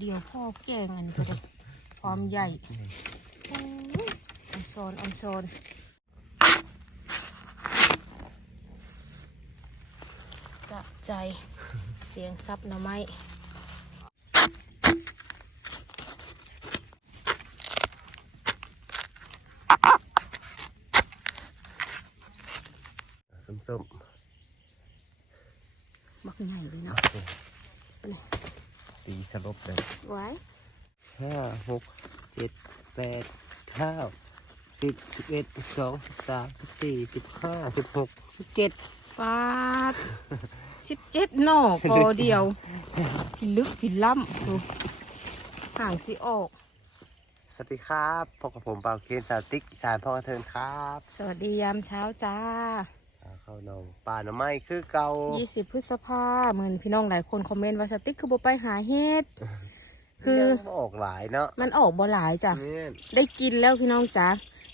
เดียวพ่อแกงอันนี้ก็ได้ความใหญ่โอ้ยออนโซนออนโซนสะใจเสียงซับหน่อไม้ส้มส้มมักใหญ่เลยเนาะไปเลย ตีสลบเลยไว้ห้าหกเจ็ดแปดเก้าสิบสิบเอ็ดสิบสองสิบสามสิบสี่สิบห้าสิบหกสิบเจ็ดปาดสิบเจ็ดหน่อพอเดียวพิลึกพิล่ำดูห่างสิออก สวัสดีครับพบกับผมเปาเคนสาวติ๊กอีสานพ่อกระเทินครับ สวัสดียามเช้าจ้า อ่าเข้าหนองป่าหน่อไม้คือเก่า20 พฤษภาเหมือนพี่น้องหลายคนคอมเมนต์ว่าสติ๊กคือบ่ไปหาเฮ็ดคือยังบ่ออกหลายเนาะมันออกบ่หลายจ้ะเนี่ยได้กินแล้วพี่น้องจ้า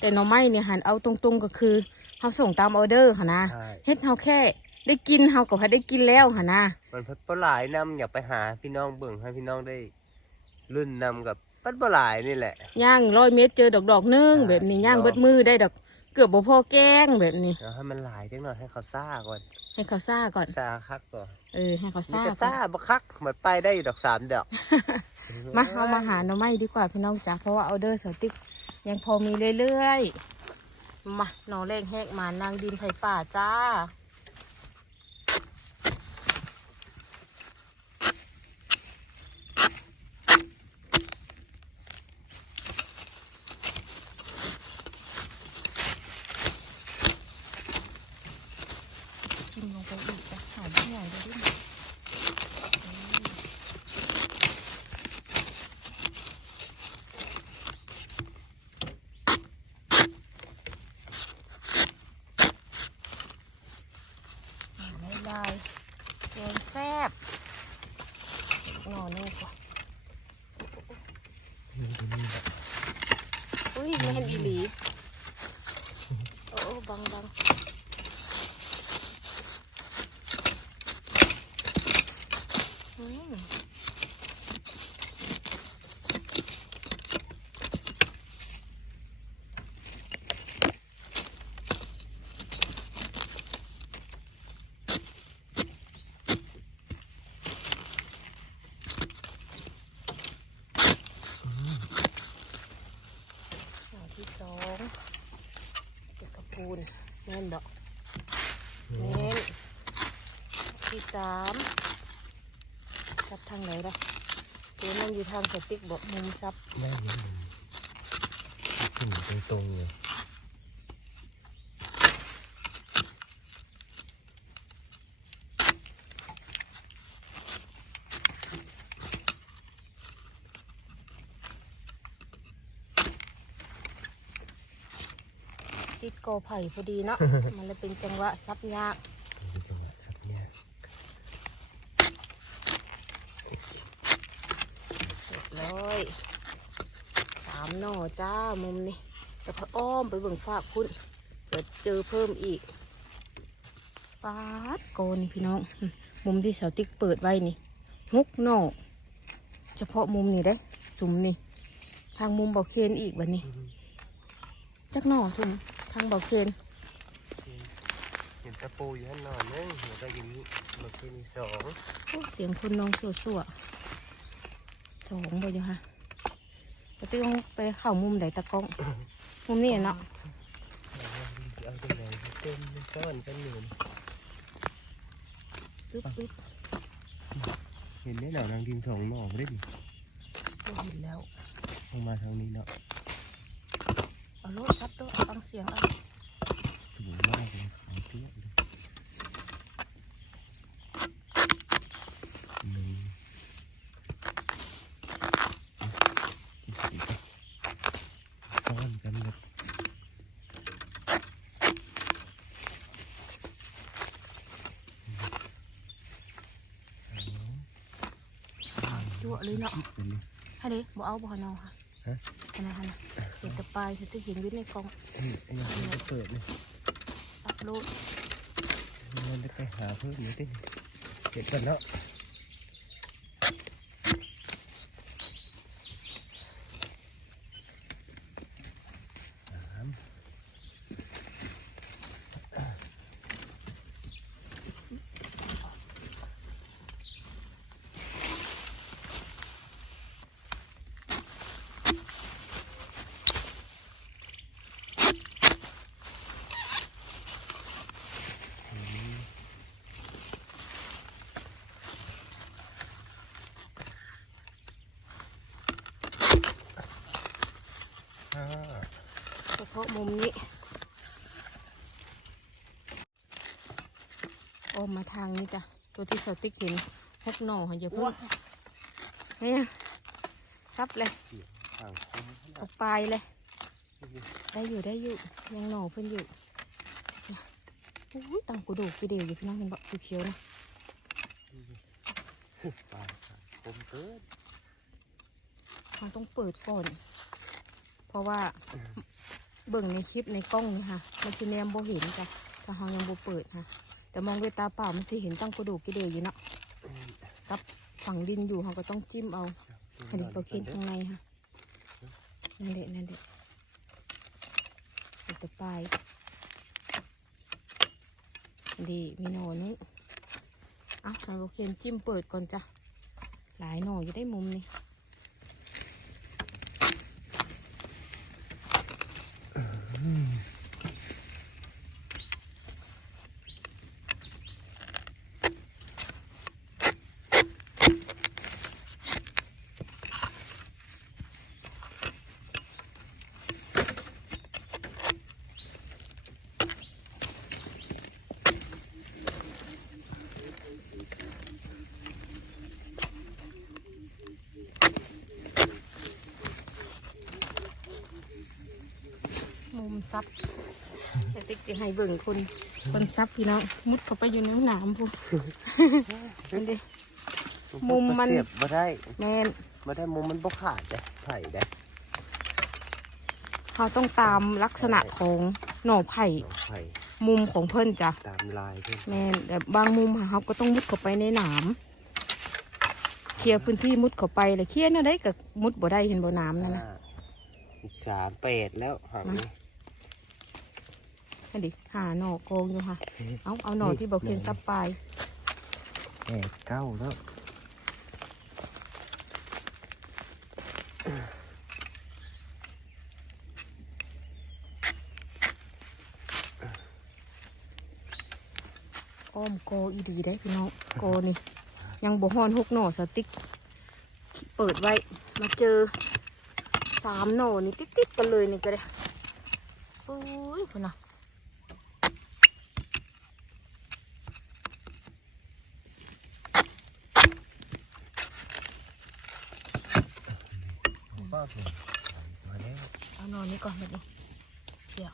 แต่หน่อไม้เนี่ยหันเอาตรงๆก็คือเฮาส่งตามออเดอร์ค่ะนะใช่เฮ็ดเฮาแค่ได้กินเฮาก็พอได้กินแล้วค่ะนะมันเพิ่นบ่หลายนำอยากไปหาพี่น้องเบิ่งให้พี่น้องได้รุ่นนำกับปัดบ่หลายนี่แหละย่างร้อยเมตรเจอดอกดอกๆหนึงใช่แบบนี้ย่างเนาะเบิดมือได้ดอกเกือบบ่พอแกงแบบนี้ เดี๋ยวให้มันหลายจังหน่อยให้เขาซ่าก่อนให้เขาซ่าก่อน ซ่าคักก่อนเออ ให้เขามีซ่าแต่ก่อนซ่าบ่คักมันไปได้อยู่ดอกสามดอกมาเอามาหาหน่อไม้ดีกว่าพี่น้องจ้าเพราะว่าออเดอร์สติ๊กยังพอมีเรื่อยๆมาหน่อเลขแหกมานางดินไผ่ป่าจ้า กินลงไปอีกจ้ะหายไม่ใหญ่เลยดิไม่ลายแกงแซ่บหน่อนี่กว่าอุ้ยแม่นอีหลี โอ้บังบังอืมหน่อที่สองเก็บกระปูนแม่นดอกแม่นที่ สามซับทางไหนล่ะเดี๋ยวมันอยู่ทางสติ๊กบอกมุมซับแม่ยังถึงตรงตรงๆเลยติดกอไผ่พอดีเนาะ มันเลยเป็นจังหวะซับยาก เป็นจังหวะสับเนี่ย เรียบร้อยสามหน่อ จ้ามุมนี้แต่พออ้อมไปเบิ่งฝากคุณเกิดเจอเพิ่มอีกปาดโกนพี่น้อง มุมที่เสาติ๊กเปิดไว้นี่ฮุกหน่อเฉพาะมุมนี้ได้จุ่มนี่ ทางมุมเบาเคนอีกวันนี้ จักหน่อจุ่มทางเบาเคนเห็นตะปูอยู่ข้างนอนนึงแล้วก็ยิงมาขึ้นอีกสองโอ้เสียงคนน้องสั่วๆสองบ่อยู่ค่ะ จะต้องไปเข้ามุมไหนตะกล้อง มุมนี้เนาะเอาตรงไหนเต็มซ่อนกันอยู่ปึ๊บปึ๊บเห็นได้หนอนางดินสองหน่อไม่ได้ดิก็เห็นแล้วลงมาทางนี้เนาะเอาโลดซับโลดฟังเสียงเอาสวยมากเลยขาวเตี้ยเลยหนึ่งซ่อนกันแบบ จั่วเลยเนาะเป็นเลยฮะเด้บ่เอาบ่ฮะเนาะค่ะฮะอันนั้นฮะนะเห็นแต่ปลายที่เห็นอยู่ในกล่องนี่ไอ้ยังไม่ได้เปิดเลยซับโลดมันจะไปหาเพิ่มหน่อยดิเก็บกันเนาะ มุมนี้โอ้มาทางนี้จ้ะ ตัวที่สาวติ๊กเห็นหกหน่อหันอย่าเพิ่งเนี่ยซับเลยทางคมออกไปเลย ได้อยู่ได้อยู่ ยังหน่อเพิ่นอยู่นะโอ้ยตังกูดูกกีเดียวอยู่พี่น้องเห็นบอกเขียวๆนะปลาคมเกินมันต้องเปิดก่อนเพ ราะว่าเบิ่งในคลิปในกล้องนี่ค่ะมันสิแนมบ่เห็นจ้ะถ้าเรายังบ่เปิดค่ะ แต่มองด้วยตาเปล่ามันสิเห็นตั้งกระดูกกีเดียวอยู่เนาะกับฝังดินอยู่เราก็ต้องจิ้มเอาอันนี้เราเคียนข้างในค่ะนั่นแหละนั่นแหละเดี๋ยวจะไปดีมีหนอนนึงอะเราโอเคนจิ้มเปิดก่อนจ้ะหลายหน่ออยู่ได้มุมนี้ มุม ซับแต่ติ๊กจะให้เบิ่งคนคนซับพี่น้องมุดเข้าไปอยู่ในห้องน้ำพูนั่นดิมุมมันเสียบมาได้แม่นมาได้มุมมันบ่ขาดเลยไผ่ได้เขาต้องตามลักษณะของหน่อไผ่หนองไผ่มุมของเพิ่นจ้ะตามลายเพิ่นแม่นแต่บางมุมเขาก็ต้องมุดเข้าไปในหนามเคลียร์พื้นที่มุดเข้าไปเลยเคลียร์นั่นได้กับมุดบ่ได้เห็นบ่น้ำนั่นนะห้าสามแปดแล้วหางนี้ นั่นดิหาหน่อกองอยู่ค่ะ เอาเอาหน่อที่บอกเห็นซับปลายแปดเก้าแล้วอ้อมโกอีดีได้พี่น้องโกนี่ ยังบ่ฮ้อนหกหน่อสติ๊ก เปิดไว้ มาเจอสามหน่อนี่ติดๆกันเลยนี่ก็ได้อุ้ยคุณน่ะ ป้าผมมาแล้ว เอาหน่อนี้ ก่อนแบบนี้เดี๋ยว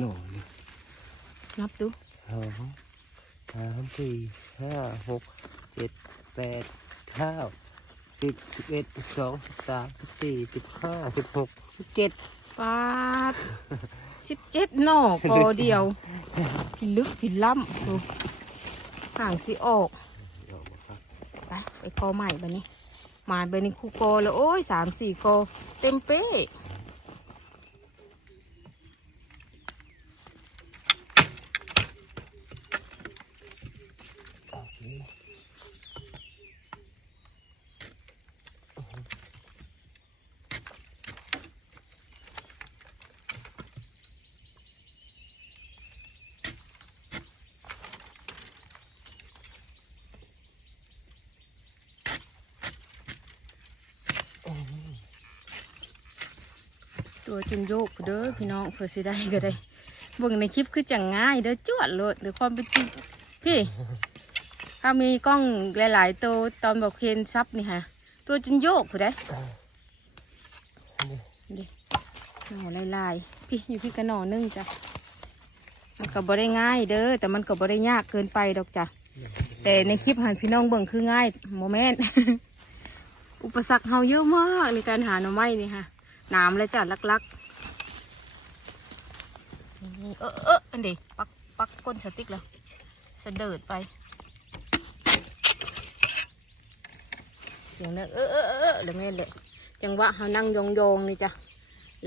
หน่อยนับดูสองสามสี่ห้าหกเจ็ดแปดเก้าสิบสิบเอ็ดสิบสองสิบสามสิบสี่สิบห้าสิบหกสิบเจ็ดปาดสิบเจ็ดหน่อกอเดียวพิลึกพิล่ำดูห่างสิออกเดี๋ยวมาครับไปไปกอใหม่บันนี้ มาเบอร์นี้คู่กอแล้ว โอ้ยสามสี่กอเต็มเป๊ะ จุนโยกเด้อพี่น้องเพื่อสิได้ก็ได้เบิ่งในคลิปคือจังง่ายเด้อจวดโลดเดี๋ยวความเป็นจริงพี่ถ้ามีกล้องหลาย ๆ ตัวตอนบอกเคนซับนี่ฮะตัวจุนโยกผู้ใดดิหน่อลายๆพี่อยู่พี่กระหน่อนึ่งจ้ะมันก็บ่ได้ง่ายเด้อแต่มันก็บ่ได้ยากเกินไปดอกจ้ะแต่ในคลิปหันพี่น้องเบิ่งคือง่ายโมเมนต์อุปสรรคเฮาเยอะมากในการหาหน่อไม้นี่ค่ะน้ำเลยจ้ะลักๆ เออเอออันเดีปักปักก้นสติ๊กแล้วเสดิร์ดไป เสียงนั้นเออเออเออเลยแม่เลยจังหวะเฮานั่งยองๆนี่จ้ะ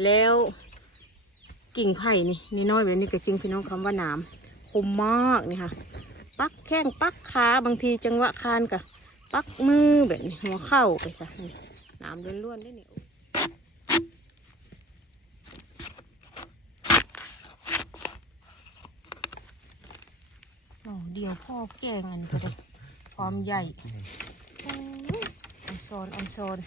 แล้วกิ่งไผ่นี่นี่น้อยแบบนี้ก็จริงพี่น้องคำว่าหนามคมมากนี่ค่ะ ปักแข้งปักขาบางทีจังหวะคานกับปักมือแบบนี้หัวเข่าไปซะน้ำล้วนๆได้เนี่โอ้ เดียวพ่อแกงอันนี้ก็ได้ความใหญ่โอ้ยอันโซนอันโซน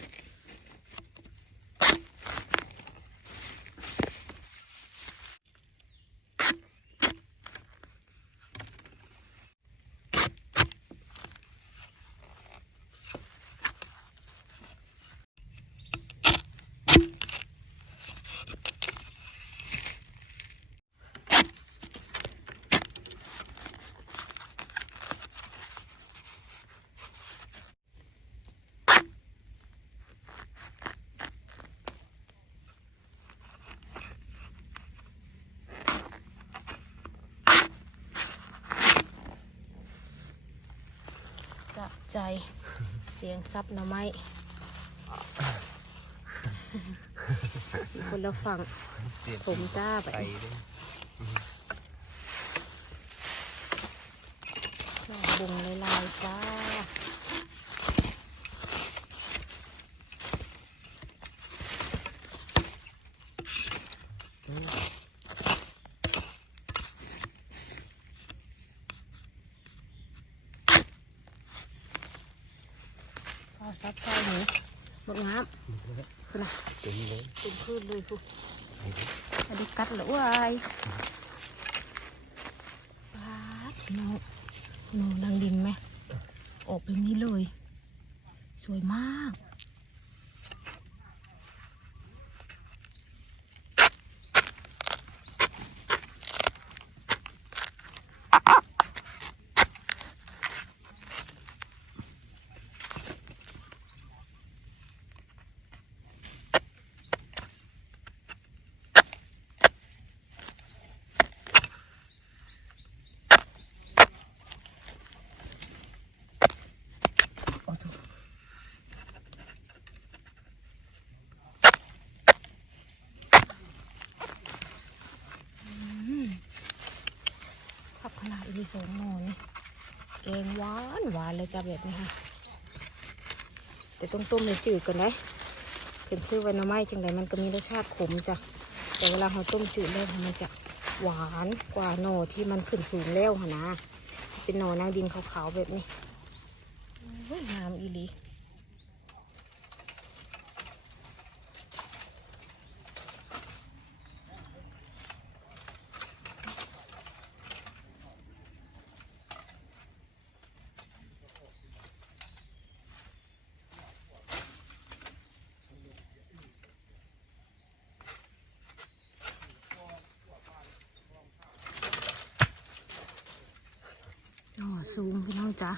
ใจ เสียงซับหน่อไม้อยู่คนละฝั่งเสียบผมจ้าไปไปเลย ดอกบุงลายๆจ้า ข้าวซับข้าวหมูหมดน้ำคุณนะเต็มเลยตุ่มพืชเลยคุณอันนี้กัดเหรือวายปาดน้องน้องดังดินไหมออกเป็นนี้เลย สวยมาก ผั ที่สองหนอนี่แกงหวานหวานเลยจ้าแบบนี้ค่ะแต่ต้องต้มในจืดก่อนนะเป็นชื่อวันน้ำไม้จังไรมันก็มีรสชาติขมจ้ะแต่เวลาเราต้มจืดแล้วมันจะหวานกว่าหน่อที่มันขึ้นสูงแล้วหนนะเป็นหน่อนางดินขาวๆแบบนี้โอ้ยงามอีหลี ซูมพี่น้องจ้ะ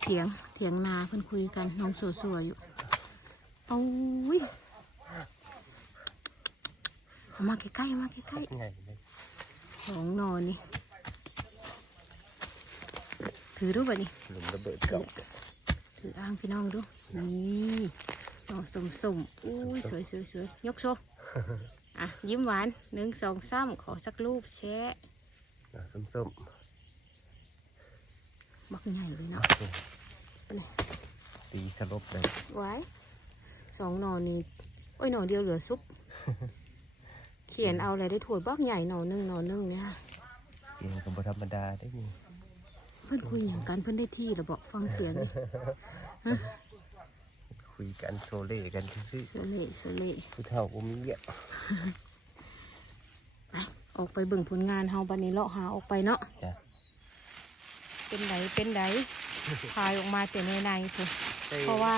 เถียงเถียงนาเพิ่นคุยกันน้องสัวๆอยู่โอ้ยเอามาใกล้ๆเอามาใกล้ไงเลยๆสองหนอนี่ถือรูปแบบนี้หลุมระเบิดเก่าถืออ้างพี่น้องดูนี่หนอสมๆอุ้ยสวยๆสวยๆยกโชว์อะยิ้มหวานหนึ่งสองสามขอสักรูปแชะ อะส้มบักใหญ่เลยเนาะๆตีสลบเลยไว้สองหนอนี่โอ้ยหนอเดียวเหลือซุป เขียนเอาอะไรได้ถั่วบักใหญ่หนอหนึ่งหนอหนึ่งเนี่ยกินกับธรรมดาได้นี่เพื่อนคุยอย่างกันเพื่อนได้ที่หรือบอกฟังเสียงดิคุยกันโซเล่กันซื่อเสอเล่เสอเล่ๆผู้เฒ่าบ่มีเยอะ ออกไปเบิ่งผลงานเฮาบัดนี้เลาะหาออกไปเนาะจ้ะเป็นไดเป็นไดพายออกมาแต่ในในๆพุ่นเพราะว่า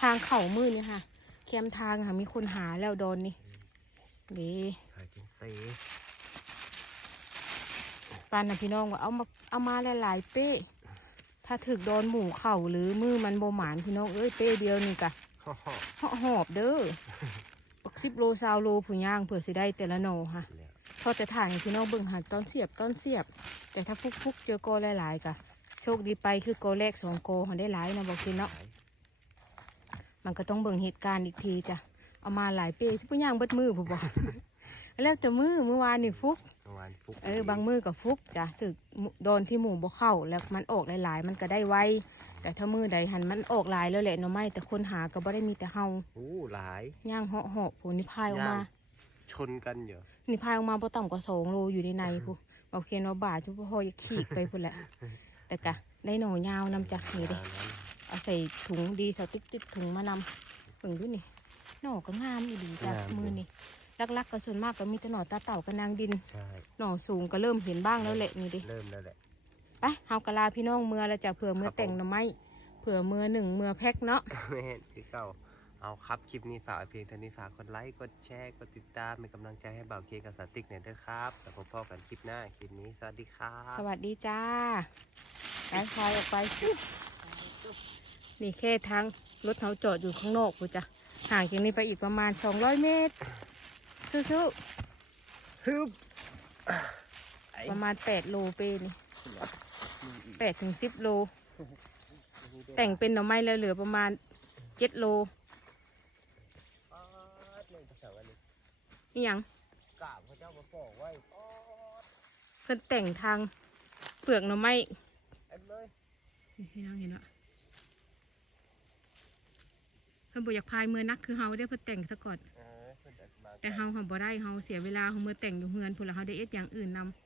ทางเข่ามืดเนี่ยค่ะ แคมทางค่ะมีคนหาแล้วโดนนี่เด้หาจังสีปานน่ะพี่น้องว่าเอามาเอามาหลายๆเป้ ถ้าถึกโดนหมูเข่าหรือมือมันโบหมานพี่น้องเอ้ยเป้เดียวนี่กะฮ่อฮ่อเหาะหอบเด้อปักสิบโลซาวโลผู้ย่างเผื่อสิได้แต่ละโนค่ะแล้ว ทอดแต่ถ่านให้พี่น้องเบิ่งหันตอนเสียบตอนเสียบ แต่ถ้าฟุกฟุกๆเจอโกหลายๆกะโชคดีไปคือโกแรกสองโกหันได้หลายนะบอกกินเนาะขายมันก็ต้องเบิ่งเหตุการณ์อีกทีจ้ะเอามาหลายเป้สิผู้ย่างเบิดมือผู้บอกแล้วแต่มือเมื่อวานนี่ฟุกเมื่อวานฟุกเออบางมือกับฟุกจ้ะถึกโดนที่หมูบ่เข้าแล้วมันออกหลาย ๆ มันก็ได้ไวแต่ถ้ามือใดหันมันออกหลายแล้วแหละเนาะไม่แต่คนหาก็บ่ได้มีแต่เฮาโอ้หลายย่างเหาะเหาะผู้นิพายออกมาย่างชนกันอยู่ นิพายออกมาบ่ต่ำกว่าสองโลอยู่ในในผู้เอาเคนว่าบาทจุพออยากฉีกไปพุ่นแหละแต่กะได้หน่อยาวนำจ้ะนี่เด้ประมาณนั้นเอาใส่ถุงดีใส่ติ๊กติ๊กถุงมานำเพิ่งดูนี่หน่อก็งามอีหลีจ้ะมือนี่ลักๆก็ส่วนมากก็มีแต่หน่อตาเต่ากับนางดินใช่หน่อสูงก็เริ่มเห็นบ้างแล้วแหละนี่ดิเริ่มแล้วแหละไปเฮากะลาพี่น้องเมื่อแล้วจะเผื่อเมื่อครับผมแต่งหน่อไม้เผื่อเมื่อหนึ่งเมื่อแพ็คเนาะไม่เห็นคือเก่า เอาครับ คลิปนี้ฝากไว้เพียงเท่านี้ฝากกดไลค์ กดแชร์ กดติดตาม เป็นกำลังใจให้บ่าวเคกับสาติกหน่อยด้วยครับแล้วพบกันคลิปหน้า คลิปนี้ สวัสดีครับสวัสดีจ้าไปพายออกไป นี่แค่ทางรถเขาจอดอยู่ข้างนอกกูจ้ะ ห่างจากนี้ไปอีกประมาณ 200 เมตรสู้ฮึบๆประมาณ 8 โลเปนี่8ถึง10 โล แต่งเป็นหน่อไม้แล้วเหลือประมาณ 7 โล ป๊าดเลยภาษาวันนี้ นี่ยังกราบพระเจ้ามาบอกไว้ป๊าดเพิ่นแต่งทางเปลือกหน่อไม้เอ็มเลยนี่พี่น้องเห็นวะเพิ่นบอกอยากพายมือนักคือเฮาได้เพิ่นแต่งซะก่อนเออเพิ่นจะมาแต่เฮาเฮาบ่ได้เฮาเสียเวลาเฮามือแต่งอยู่เฮือนพุ่นละเฮาได้เอ็ดอย่างอื่นนำ